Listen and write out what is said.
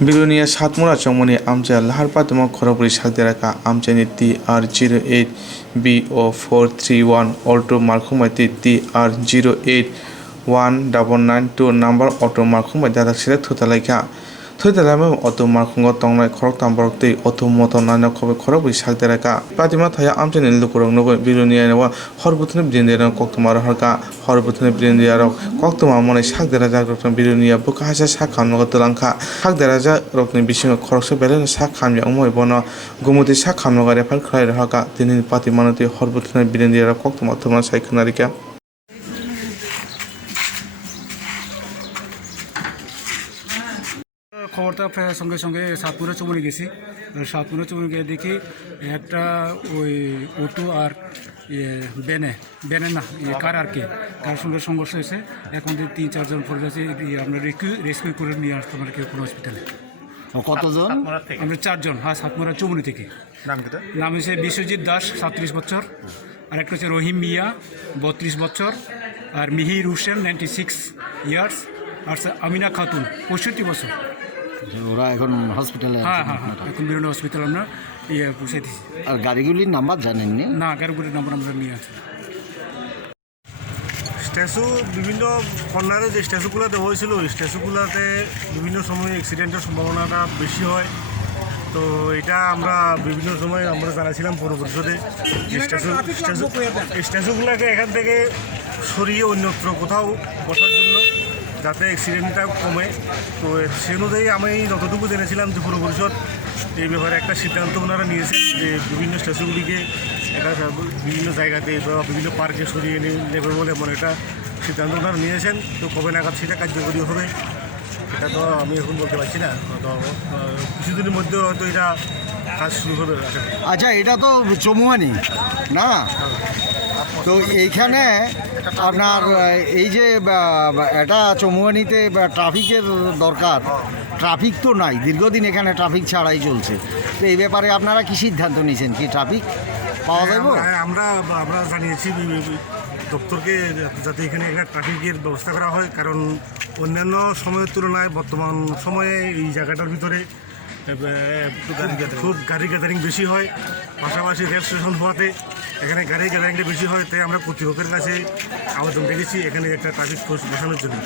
Bilunia Satmura Chomoni Amja Laharpatamo Korobri Saderaka Amjani TR08 BO431 Auto Markumati TR08 1992 number Auto Markumati Data Select Totalaika Totalame Auto Markungo Tonga Korok Tamborte Auto Motonana Korobri Saderaka Patima Taya Amjani Lukurong Bilunia Horbutun Bindera Koktumara Haka Horbutun Bindera Koktuma Mone Sakderaja Bilunia Bukasa Sakam Nogalanka Sakderaja Rokni Bishing Korso Belen Sakam Yamoy Bono Gumuti Sakam Nogare Palkrai Haka Tinin Patimanati Horbutun Bindera Koktuma Toma Saikanarika খবরটা সঙ্গে সঙ্গে সাতপুরা চৌমনি গেছি। সাতপুরা চৌমনি গিয়ে দেখি একটা ওই auto আর বেনে না কার আর কি কার সঙ্গে সংঘর্ষ হয়েছে। এখন 3-4 জন পড়ে গেছে, আমরা রেস্কিউ করে নিয়ে আসতাম আর কি কোনো হসপিটালে। কতজন? আমরা 4 জন। হ্যাঁ, সাতপুরা চৌমনি থেকে। নাম হচ্ছে বিশ্বজিৎ দাস 37 বছর, আর একটা হচ্ছে রহিম মিয়া 32 বছর, আর মিহির হোসেন 96 ইয়ার্স, আর আমিনা খাতুন 65 বছর। ওরা এখন হসপিটালে আছে? হ্যাঁ, এখন বিভিন্ন হসপিটাল আমরা পৌঁছে দিচ্ছি। আর গাড়িগুলির নাম্বার জানেননি? না, গাড়িগুলির নাম্বার আমরা নিয়ে আসি। স্ট্যাচু বিভিন্ন কর্নারে যে স্ট্যাচুগুলো দেওয়া হয়েছিল, ওই স্ট্যাচুগুলোতে বিভিন্ন সময় অ্যাক্সিডেন্টের সম্ভাবনাটা বেশি হয়। তো এটা আমরা বিভিন্ন সময় আমরা জানাছিলাম পৌর পরিষদে স্ট্যাচুগুলোকে এখান থেকে সরিয়ে অন্যত্র কোথাও বসার জন্য, যাতে অ্যাক্সিডেন্টটা কমে। তো সে অনুযায়ী আমি যতটুকু জেনেছিলাম যে পৌর পরিষদ এই ব্যাপারে একটা সিদ্ধান্ত ওনারা নিয়েছেন যে বিভিন্ন স্ট্যাচুগুলিকে বিভিন্ন জায়গাতে বা বিভিন্ন পার্কে সরিয়ে নেবে বলে এমন একটা সিদ্ধান্ত ওনারা নিয়েছেন। তো কবে নাগাদ সেটা কার্যকরী হবে এটা তো আমি এখন বলতে পারছি না। তো কিছুদিনের মধ্যে হয়তো এটা কাজ শুরু হবে। আচ্ছা, এটা তো চৌমুয়ানি না? তো এইখানে আপনার এই যে এটা চৌমুয়ানিতে ট্রাফিকের দরকার, ট্রাফিক তো নাই, দীর্ঘদিন এখানে ট্রাফিক ছাড়াই চলছে। তো এই ব্যাপারে আপনারা কি সিদ্ধান্ত নিয়েছেন? কি ট্রাফিক পাওয়া যাবে? আমরা জানিয়েছি দপ্তরকে যাতে এখানে একটা ট্রাফিকের ব্যবস্থা করা হয়, কারণ অন্যান্য সময়ের তুলনায় বর্তমান সময়ে এই জায়গাটার ভিতরে খুব গাড়ি গ্যাদারিং বেশি হয়। পাশাপাশি রেল স্টেশন হওয়াতে এখানে গাড়ি গ্যাদারিংটা বেশি হয়। তাই আমরা কর্তৃপক্ষের কাছে আবেদন রেখেছি এখানে একটা ট্রাফিক ফোর্স বসানোর জন্য।